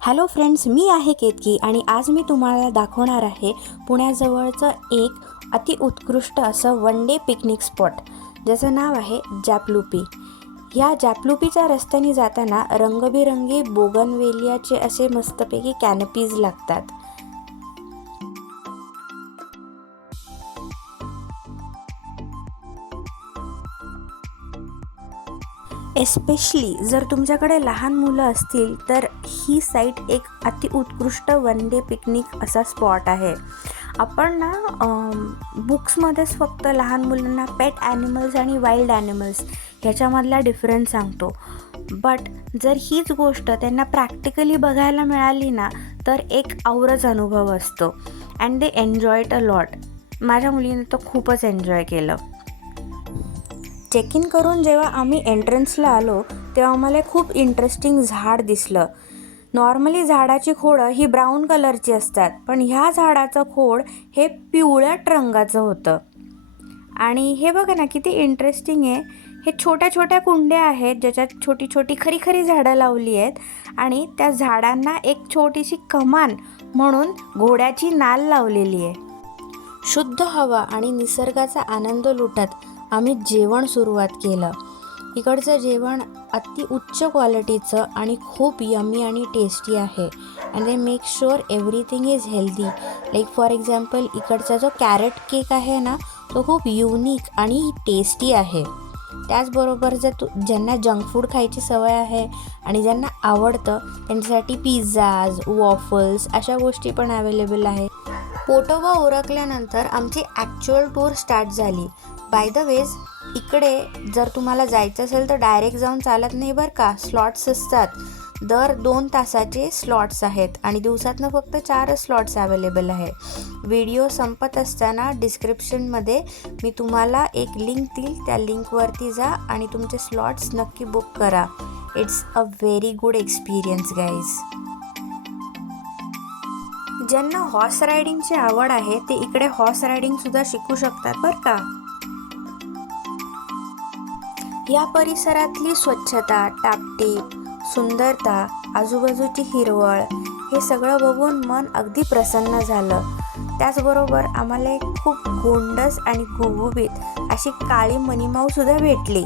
Hello friends, मी आहे केतकी आणि आज मी तुम्हाला दाखवणार आहे पुण्याजवळचं एक अतिउत्कृष्ट असं वन डे पिकनिक स्पॉट ज्याचं नाव आहे जापलुपी. या जापलुपीच्या रस्त्याने जाताना रंगबिरंगी बोगनवेलियाचे असे मस्तपैकी कॅनपीज लागतात. एस्पेशली जर तुमच्याकडे लहान मुलं असतील तर ही साईट एक अतिउत्कृष्ट वन डे पिकनिक असा स्पॉट आहे. आपण ना बुक्समध्येच फक्त लहान मुलांना पेट ॲनिमल्स आणि वाईल्ड ॲनिमल्स ह्याच्यामधला डिफरन्स सांगतो, बट जर हीच गोष्ट त्यांना प्रॅक्टिकली बघायला मिळाली ना तर एक औरच अनुभव असतो and they enjoy it a lot. माझ्या मुलीने तर खूपच एन्जॉय केलं. चेक इन करून जेव्हा आम्ही एंट्रन्सला आलो तेव्हा आम्हाला खूप इंटरेस्टिंग झाड दिसलं. नॉर्मली झाडाची खोडं ही ब्राऊन कलरची असतात, पण ह्या झाडाचं खोड हे पिवळ्या रंगाचं होतं. आणि हे बघा ना किती इंटरेस्टिंग आहे. हे छोट्या छोट्या कुंड्या आहेत ज्याच्यात छोटी छोटी खरी खरी झाडं लावली आहेत आणि त्या झाडांना एक छोटीशी कमान म्हणून घोड्याची नाल लावलेली आहे. शुद्ध हवा आणि निसर्गाचा आनंद लुटत आम्ही जेवण सुरुवात केलं. इकडचं जेवण अति उच्च क्वालिटीचं आणि खूप यमी आणि टेस्टी आहे and they make sure everything is healthy. Like for example इकडचा जो कॅरेट केक आहे ना तो खूप युनिक आणि टेस्टी आहे. त्याचबरोबर ज्यांना जंक फूड खायची सवय आहे आणि ज्यांना आवडतं त्यांच्यासाठी पिझ्झाज, वॉफल्स अशा गोष्टी पण अवेलेबल आहे. पोटोबा उरकल्यानंतर आमची ॲक्च्युअल टूर स्टार्ट झाली. बाय द वेज इकडे जर तुम्हाला जायचं असेल तर डायरेक्ट जाऊन चालत नाही बरं का. स्लॉट्स असतात, दर 2 तासाचे स्लॉट्स आहेत आणि दिवसातनं फक्त 4 स्लॉट्स अवेलेबल आहे. व्हिडिओ संपत असताना डिस्क्रिप्शनमध्ये मी तुम्हाला एक लिंक देईल, त्या लिंकवरती जा आणि तुमचे स्लॉट्स नक्की बुक करा. It's a very good experience guys. ज्यांना हॉर्स रायडिंगची आवड आहे ते इकडे हॉर्स रायडिंगसुद्धा शिकू शकतात बरं का. या परिसरातली स्वच्छता, टापटीप, सुंदरता, आजूबाजूची हिरवळ हे सगळं बघून मन अगदी प्रसन्न झालं. त्याचबरोबर आम्हाला एक खूप गोंडस आणि गुबगुबीत अशी काळी मनीमाऊसुद्धा भेटली.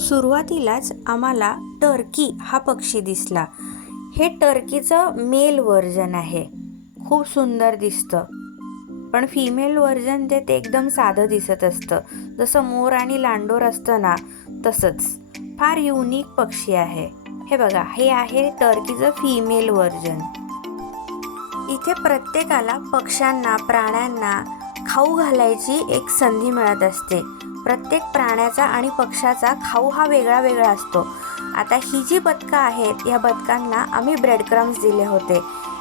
सुरुवातीलाच आम्हाला टर्की हा पक्षी दिसला. हे टर्कीचं मेल व्हर्जन आहे. खूप सुंदर दिसतं, पण फिमेल व्हर्जन ते एकदम साधं दिसत असतं, जसं मोर आणि लांडोर असतं ना तसंच. फार युनिक पक्षी आहे. हे बघा, हे आहे टर्कीचं फिमेल व्हर्जन. इथे प्रत्येकाला पक्ष्यांना, प्राण्यांना खाऊ घालायची एक संधी मिळत असते. प्रत्येक प्राण्याचा आणि पक्ष्याचा खाऊ हा वेगळा वेगळा असतो. आता ही जी बदकं आहेत या बदकांना आम्ही ब्रेड क्रम्स दिले होते.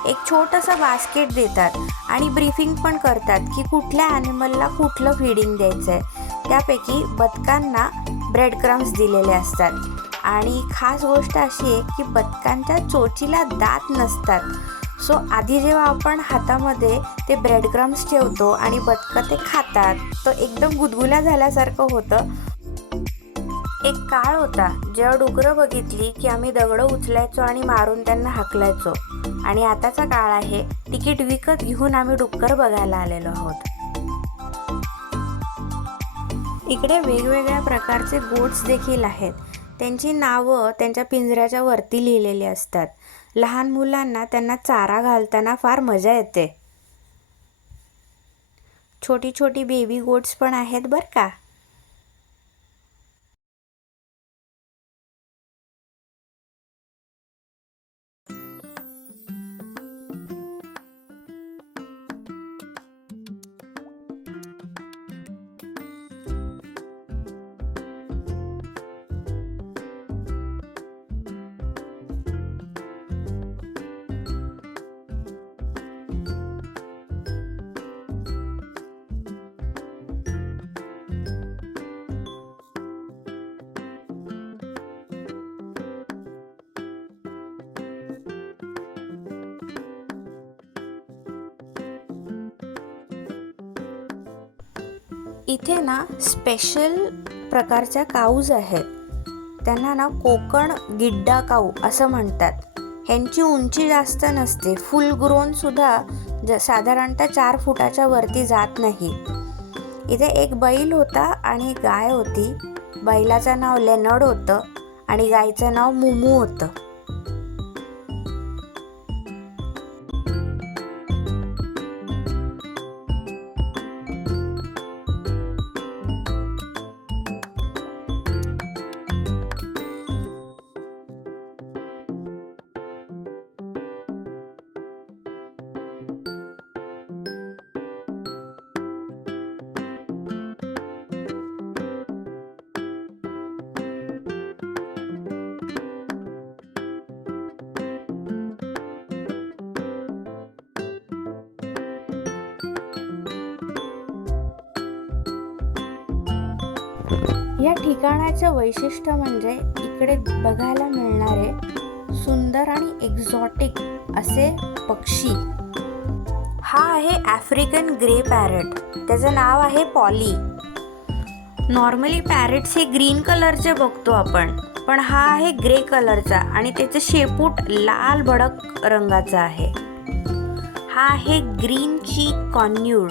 एक छोटंसं बास्केट देतात आणि ब्रीफिंग पण करतात की कुठल्या ॲनिमलला कुठलं फीडिंग द्यायचं आहे. त्यापैकी बदकांना ब्रेड क्रम्स दिलेले असतात. आणि खास गोष्ट अशी आहे की बदकांच्या चोचीला दात नसतात. सो आधी जेव्हा आपण हातामध्ये ते ब्रेड क्रम्स ठेवतो आणि बदकं ते खातात तर एकदम गुदगुल्या झाल्यासारखं होतं. एक काळ होता जेव्हा डुकरं बघितली की आम्ही दगडं उचलायचो आणि मारून त्यांना हाकलायचो, आणि आताचा काळ आहे तिकीट विकत घेऊन आम्ही डुक्कर बघायला आलेलो आहोत. इकडे वेगवेगळ्या प्रकारचे गोट्स देखील आहेत. त्यांची नावं त्यांच्या पिंजऱ्याच्या वरती लिहिलेली असतात. लहान मुलांना त्यांना चारा घालताना फार मजा येते. छोटी छोटी बेबी गोट्स पण आहेत बरं का. इथे ना स्पेशल प्रकारच्या काऊज आहेत. त्यांना ना कोकण गिड्डा काऊ असं म्हणतात. ह्यांची उंची जास्त नसते, फुल ग्रोनसुद्धा साधारणतः 4 फुटाच्या वरती जात नाही. इथे एक बैल होता आणि गाय होती. बैलाचं नाव लेनर्ड होतं आणि गायचं नाव मुमू होतं. या ठिकाणाचं वैशिष्ट्य म्हणजे इकडे बघायला मिळणारे सुंदर आणि एक्झॉटिक असे पक्षी. हा आहे आफ्रिकन ग्रे पॅरेट. त्याचं नाव आहे पॉली. नॉर्मली पॅरेट्स हे ग्रीन कलरचे बघतो आपण, पण हा आहे ग्रे कलरचा आणि त्याचं शेपूट लाल भडक रंगाचा आहे. हा आहे ग्रीन चीक कॉन्यूर.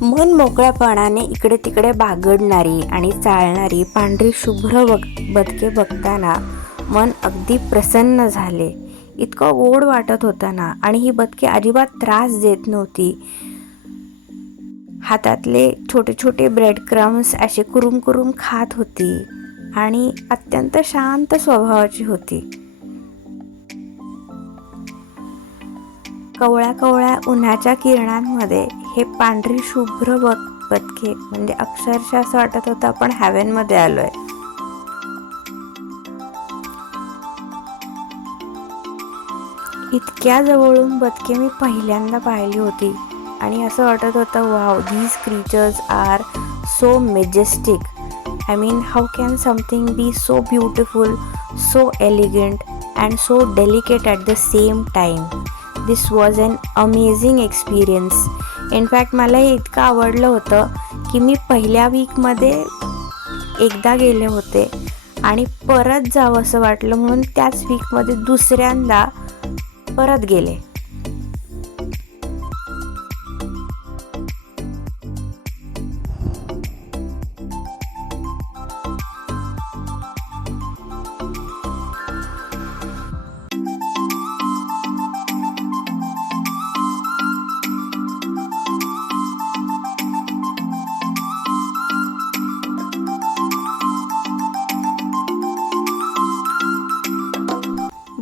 मन मोकळ्यापणाने इकडे तिकडे बागडणारी आणि चालणारी पांढरी शुभ्र बदके बघताना मन अगदी प्रसन्न झाले. इतकं गोड वाटत होतं ना. आणि ही बदके अजिबात त्रास देत नव्हती. हातातले छोटे छोटे ब्रेड क्रम्स असे कुरुम कुरुम खात होती आणि अत्यंत शांत स्वभावाची होती. कवळ्या कवळ्या उन्हाच्या किरणांमध्ये हे पांढरी शुभ्र बदके म्हणजे अक्षरशः असं वाटत होतं आपण हेव्हनमध्ये आलोय. इतक्या जवळून बदके मी पहिल्यांदा पाहिली होती आणि असं वाटत होतं, wow, these creatures are so majestic. I mean, how can something be so beautiful, so elegant and so delicate at the same time. This was an amazing experience. In fact मला हे इतकं आवडलं होतं की मी पहिल्या वीकमध्ये एकदा गेले होते आणि परत जावं असं वाटलं म्हणून त्याच वीकमध्ये दुसऱ्यांदा परत गेले.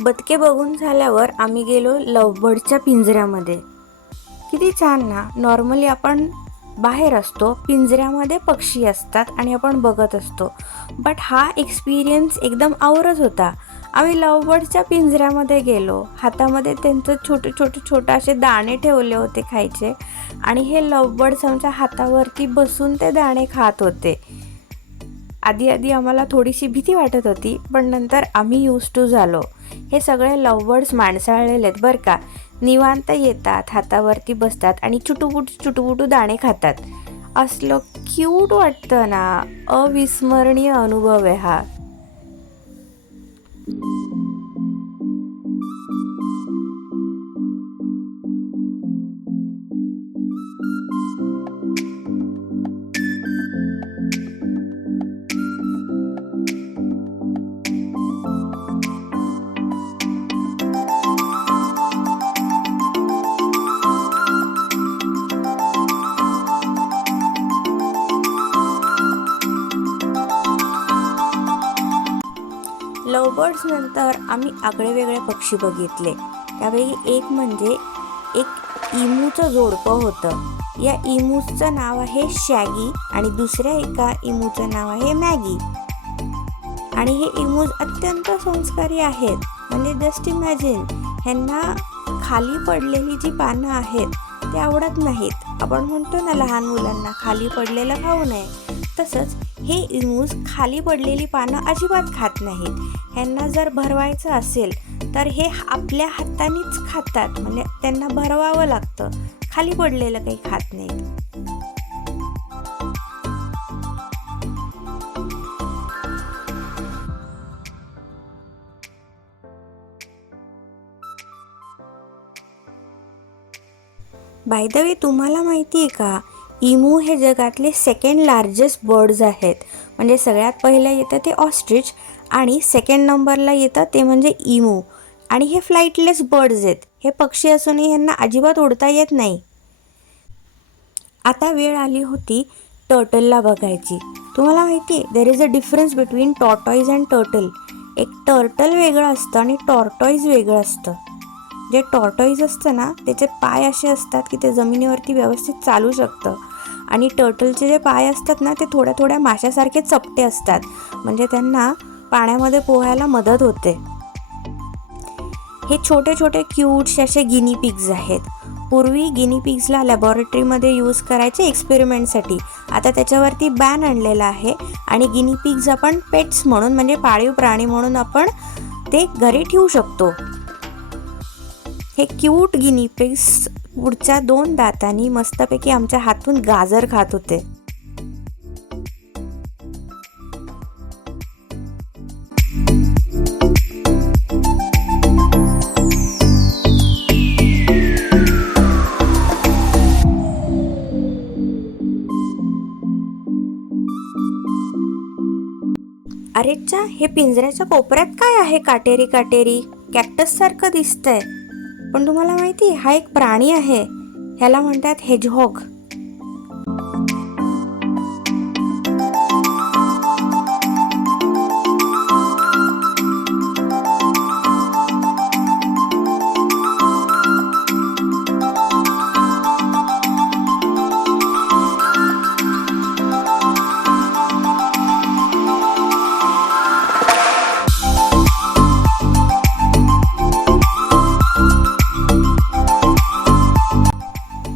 बदके बघून झाल्यावर आम्ही गेलो लव्हबर्डच्या पिंजऱ्यामध्ये. किती छान ना. नॉर्मली आपण बाहेर असतो, पिंजऱ्यामध्ये पक्षी असतात आणि आपण बघत असतो, बट हा एक्सपिरियन्स एकदम औरच होता. आम्ही लव्हबर्डच्या पिंजऱ्यामध्ये गेलो. हातामध्ये त्यांचं छोटे असे दाणे ठेवले होते खायचे आणि हे लव्हबर्ड्स आमच्या हातावरती बसून ते दाणे खात होते. आधी आम्हाला थोडीशी भीती वाटत होती, पण नंतर आम्ही यूज टू झालो. हे सगळे लव्हबर्ड्स माणसाळलेले आहेत बरं का. निवांत येतात, हातावरती बसतात आणि चुटुपुटू दाणे खातात. असलं क्यूट वाटतं ना. अविस्मरणीय अनुभव आहे हा. बर्ड्स नंतर आम्ही आगळे वेगळे पक्षी बघितले. त्यापैकी एक म्हणजे एक इमूचं जोडपं होतं. या इमूचं नाव आहे शॅगी आणि दुसऱ्या एका इमूचं नाव आहे मॅगी. आणि हे इमूज अत्यंत संस्कारी आहेत. म्हणजे जस्ट इमॅजिन, ह्यांना खाली पडलेली जी पानं आहेत ते आवडत नाहीत. आपण म्हणतो ना लहान मुलांना खाली पडलेलं खाऊ नये, तसंच हे इमूज खाली पडलेली पानं अजिबात खात नाहीत. ह्यांना जर भरवायचं असेल तर हे आपल्या हातानेच खातात. म्हणजे त्यांना भरवावं लागतं, खाली पडलेलं काही खात नाहीत. बाय द वे, तुम्हाला माहिती आहे का, इमू हे जगातले सेकंड लार्जेस्ट बर्ड्स आहेत. म्हणजे सगळ्यात पहिलं येतं ते ऑस्ट्रिच आणि सेकंड नंबरला येतं ते म्हणजे इमू. आणि हे फ्लाईटलेस बर्ड्स आहेत. हे पक्षी असूनही ह्यांना अजिबात उडता येत नाही. आता वेळ आली होती टर्टलला बघायची. तुम्हाला माहिती आहे, there is a difference between tortoise and turtle. एक टर्टल वेगळं असतं आणि टॉर्टॉईज वेगळं असतं. जे टॉर्टॉईज असतं ना, त्याचे पाय असे असतात की ते जमिनीवरती व्यवस्थित चालू शकतं. आणि टर्टलचे जे पाय असतात ना, ते थोड्या थोड्या माशासारखे चपटे असतात. म्हणजे त्यांना पाण्यामध्ये पोहायला मदत होते. हे छोटे छोटे क्यूट्स असे गिनी पिग्स आहेत. पूर्वी गिनी पिग्सला लॅबॉरेटरीमध्ये यूज करायचे एक्सपेरिमेंटसाठी. आता त्याच्यावरती बॅन आणलेला आहे आणि गिनी पिग्स आपण पेट्स म्हणून, म्हणजे पाळीव प्राणी म्हणून आपण ते घरी ठेवू शकतो. हे क्यूट गिनी पिग्स पुढच्या 2 दातांनी मस्तपैकी आमच्या हातून गाजर खात होते. अरेच्चा, हे पिंजऱ्याच्या कोपऱ्यात काय आहे? काटेरी काटेरी कॅक्टस सारखं दिसतंय. पण तुम्हाला माहिती, हा एक प्राणी आहे. ह्याला म्हणतात हेजहॉग.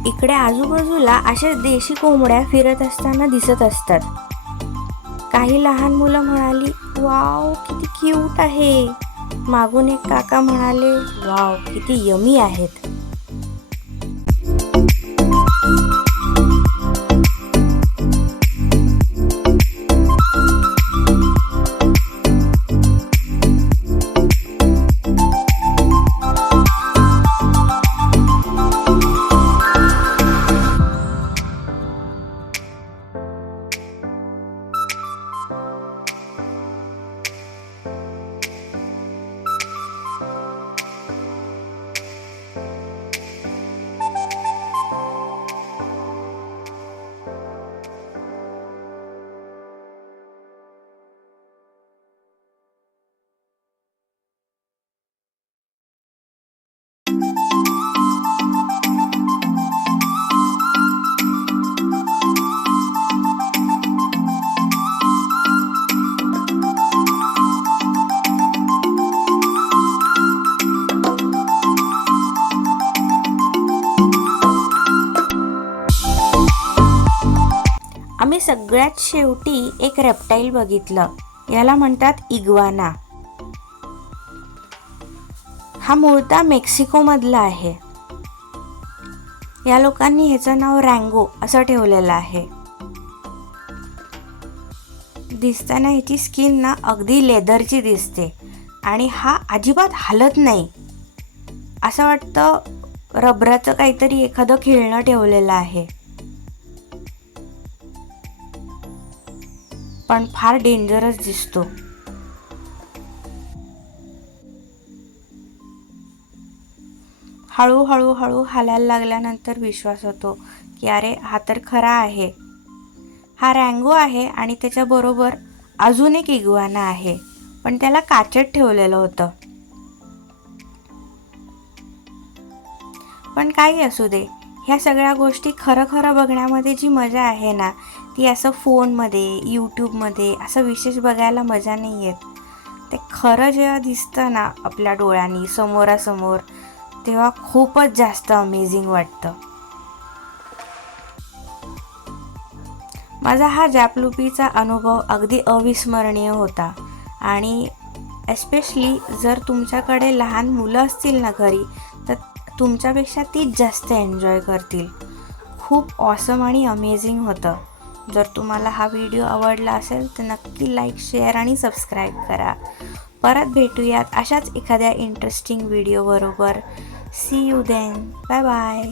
इकडे आजूबाजूला अशा देशी कोंबड्या फिरत असताना दिसत असतात. काही लहान मुलं म्हणाली, वाव किती क्यूट आहे. मागून एक काका म्हणाले, वाव किती यमी आहेत. आम्ही सगळ्यात शेवटी एक रेप्टाईल बघितलं. याला म्हणतात इग्वाना. हा मूळतः मेक्सिकोमधला आहे. या लोकांनी ह्याचं नाव रँगो असं ठेवलेलं आहे. दिसताना ह्याची स्किन ना अगदी लेदरची दिसते आणि हा अजिबात हालत नाही. असं वाटतं रबराचं काहीतरी एखादं खेळणं ठेवलेलं आहे. पण फार डेंजरस दिसतो. हळूहळू हालायला लागल्यानंतर विश्वास होतो की अरे हा तर खरा आहे. हा रँगो आहे आणि त्याच्याबरोबर अजून एक इग्वाना आहे. पण त्याला काचेत ठेवलेलं होतं. पण काही असू दे, ह्या सगळ्या गोष्टी खरं खरं बघण्यामध्ये जी मजा आहे ना, ती असं फोनमध्ये यूट्यूबमध्ये असं विशेष बघायला मजा नाही येत. ते खरं जेव्हा दिसतं ना आपल्या डोळ्यांनी समोरासमोर, तेव्हा खूपच जास्त अमेझिंग वाटतं. माझा हा जापलुपीचा अनुभव अगदी अविस्मरणीय होता. आणि एस्पेशली जर तुमच्याकडे लहान मुलं असतील ना घरी, तर तुमच्यापेक्षा तीच जास्त एन्जॉय करतील. खूप ऑसम आणि अमेझिंग होतं. जर तुम्हाला हा व्हिडिओ आवडला असेल तर नक्की लाईक, शेअर आणि सबस्क्राईब करा. परत भेटूयात अशाच एखाद्या इंटरेस्टिंग व्हिडिओबरोबर. See you then. Bye bye.